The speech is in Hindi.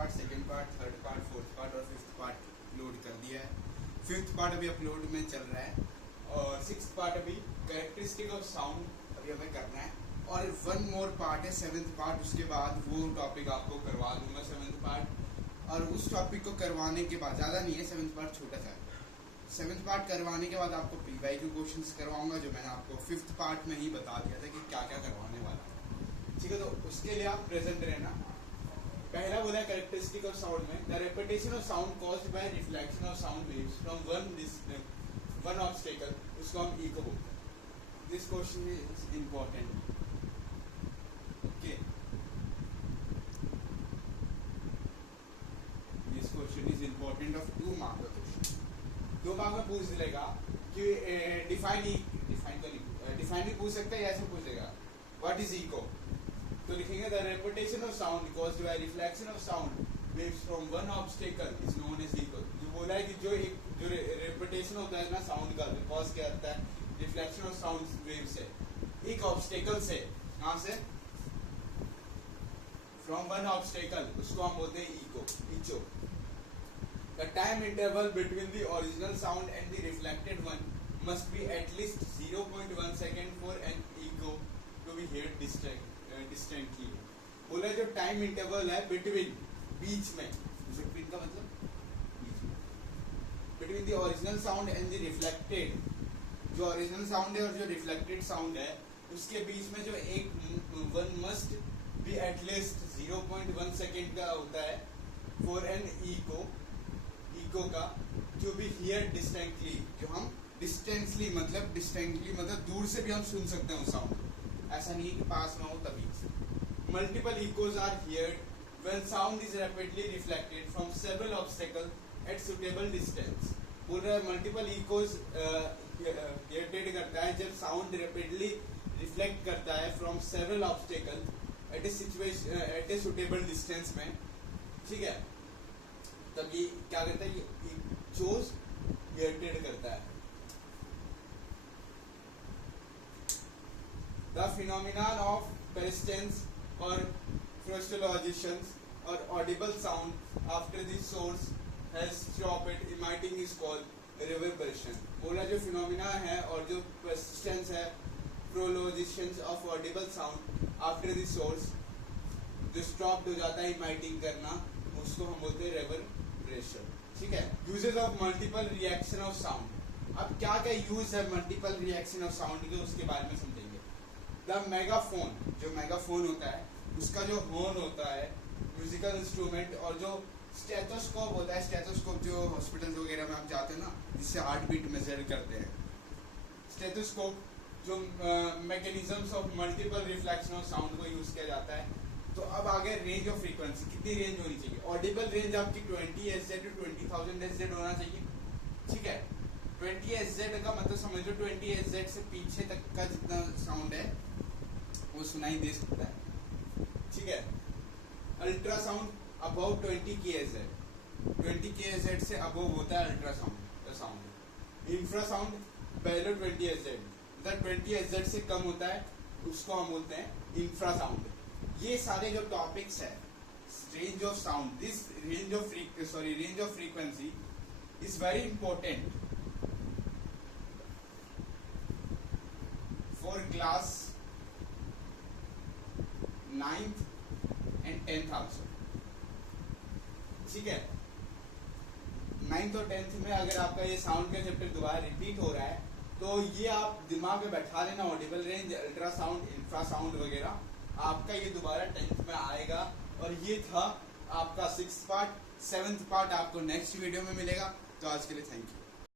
Part, second part, third part, fourth part और फिफ्थ पार्ट अपलोड कर दिया है। फिफ्थ पार्ट अभी अपलोड में चल रहा है और सिक्स्थ पार्ट अभी कैरेक्टरिस्टिक ऑफ साउंड अभी हमें करना है और वन मोर पार्ट है सेवेंथ पार्ट। उसके बाद वो टॉपिक आपको करवा दूंगा सेवेंथ पार्ट। और उस टॉपिक को करवाने के बाद, ज़्यादा नहीं है सेवेंथ पार्ट, छोटा सा है। सेवेंथ पार्ट करवाने के बाद आपको PYQ क्वेश्चंस करवाऊंगा जो मैंने आपको फिफ्थ पार्ट में ही बता दिया था कि क्या क्या करवाने वाला है। ठीक है, तो उसके लिए आप प्रेजेंट रहना। पहला बोला कैरेक्टरिस्टिक ऑफ साउंड में, the repetition of sound caused by reflection of sound waves from one obstacle, उसको हम इको बोलते हैं। This question is important. Okay, this question is important of 2 mark का क्वेश्चन। 2 मार्क में पूछ देगा कि डिफाइन भी पूछ सकता है, ऐसे पूछ देगा व्हाट इज इको। तो लिखेंगे the repetition of sound caused by reflection of sound waves from one obstacle is known as echo. जो बोला है कि जो रेपिटेशन होता है ना साउंड का, कॉज क्या होता है, रिफ्लेक्शन ऑफ साउंड वेव से, एक ऑब्स्टेकल से, कहां से, फ्रॉम वन ऑब्स्टेकल, उसको हम बोलते हैं eco. The time interval between the original sound and the reflected one must be at least 0.1 second for an echo to be heard distantly. बोला जो टाइम इंटरवल है बिटवीन, बीच में, बिटवीन का मतलब बीच में, between the original sound and the reflected, जो ओरिजिनल साउंड है और जो रिफ्लेक्टेड साउंड है उसके बीच में जो एक one must be at least 0.1 second का होता है फॉर एन इको का, जो भी हियर डिस्टेंटली, जो हम डिस्टेंटली मतलब दूर से भी हम सुन सकते हैं उस साउंड को, ऐसा नहीं कि पास में हो तभी। Multiple echoes are heard when sound is rapidly reflected from several obstacle at suitable distance. बोल रहा है मल्टीपल इकोज हियर्ड करता है जब साउंड रैपिडली रिफ्लेक्ट करता है from several obstacle at a suitable distance में। ठीक है, तब ये क्या करता है, ये चोज हियर्टेड करता है। द फिनोमिनन ऑफ पेरिस्टेंस और फ्रोस्टोलॉजिशंस और audible sound after the source has stopped emitting is called reverberation. बोला जो फिनोमिना है और जो पेरिस्टेंस है, prolongations of audible sound after the source, जो स्टॉप हो जाता है इमिटिंग करना, उसको हम बोलते हैं रिवर्बरेशन। ठीक है, uses of multiple reaction of sound. अब क्या क्या यूज है मल्टीपल रिएक्शन ऑफ साउंड के, उसके बारे में समझेंगे। द मेगाफोन, जो मेगाफोन होता है उसका जो हॉर्न होता है, म्यूजिकल इंस्ट्रूमेंट, और जो स्टेथोस्कोप होता है, स्टेथोस्कोप जो हॉस्पिटल वगैरह में आप जाते हैं ना, जिससे हार्ट बीट मेजर करते हैं, स्टेथोस्कोप जो mechanisms of multiple reflection of sound को यूज किया जाता है। तो अब आगे रेंज ऑफ फ्रीक्वेंसी, कितनी रेंज होनी चाहिए। ऑडिबल रेंज आपकी 20 Hz टू 20,000 Hz होना चाहिए। ठीक है, 20 Hz का मतलब समझ लो 20 Hz से पीछे तक का जितना साउंड है वो सुनाई दे सकता है। ठीक है, अल्ट्रासाउंड अबव 20 kHz, 20 kHz से अबव होता है अल्ट्रासाउंड का साउंड। इंफ्रासाउंड बेलो 20 Hz, मतलब 20 Hz से कम होता है, उसको हम बोलते हैं इंफ्रासाउंड। ये सारे जो टॉपिक्स है, range of sound, this range of frequency is very important for class 9th and 10th also. ठीक है, 9th और 10th में अगर आपका ये साउंड का चैप्टर दोबारा रिपीट हो रहा है तो ये आप दिमाग में बैठा लेना, ऑडिबल रेंज, अल्ट्रासाउंड, इंफ्रासाउंड वगैरह आपका ये दोबारा 10th में आएगा। और ये था आपका 6th पार्ट। 7th पार्ट आपको नेक्स्ट वीडियो में मिलेगा। तो आज के लिए थैंक यू।